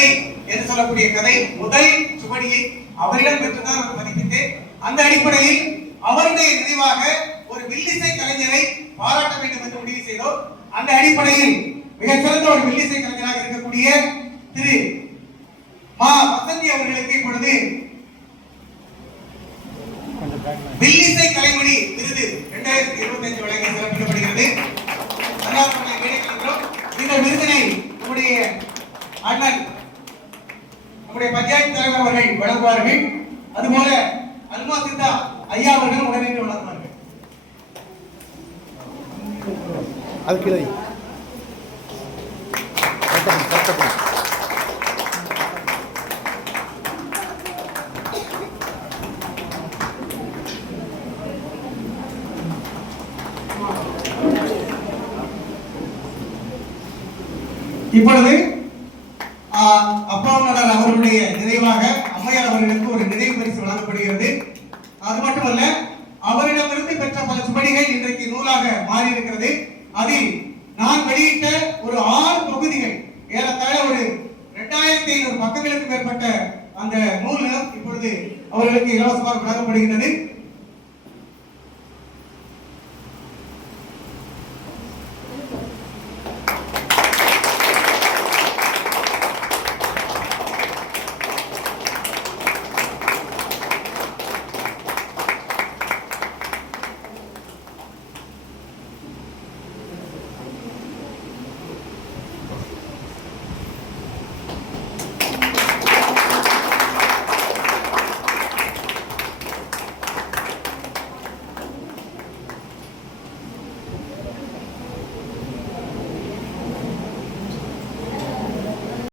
கதை என்று சொல்லக்கூடிய கதை முதல் சுவடியை அவரிடம் பெற்றுதான் அவர் பதிப்பித்தேன் அந்த அடிப்படையில் அவருடைய நினைவாக ஒரு வில்லிசை கலைஞரை பாராட்ட வேண்டும் என்று முடிவு செய்தோம். அந்த அடிப்படையில் மிக சிறந்த ஒரு வில்லிசை கலைஞராக இருக்கக்கூடிய திரு மா வசந்தி அவர்களுக்கு இப்பொழுது வில்லிசை கலைமணி விருது இரண்டாயிரத்தி இருபத்தி அஞ்சு வழங்கி சிறப்பிக்கப்படுகிறது. அன்னார் இந்த விருதினை நம்முடைய அண்ணன் நம்முடைய பஞ்சாயத்து தலைவர் அவர்கள் வழங்குவார்கள். அதுபோல அல்மா சித்தா ஐயா அவர்கள் உடனே வழங்குவார்கள். அது கட்டப்படும். இப்பொழுது அப்பாவுடன் அவர்களுடைய நினைவாக அம்மையார் அவர்களுக்கு ஒரு நினைவு பரிசு வழங்கப்படுகிறது. அது மட்டுமல்ல அவரிடமிருந்து பெற்ற பல சுவடிகள் இன்றைக்கு நூலாக மாறி இருக்கிறது அதில் நான் வெளியிட்ட ஒரு ஆறு தொகுதிகள் ஏறத்தாழ ஒரு இரண்டாயிரத்தி ஐநூறு பக்கங்களுக்கு மேற்பட்ட அந்த நூல் இப்பொழுது அவர்களுக்கு இலவசமாக வழங்கப்படுகிறது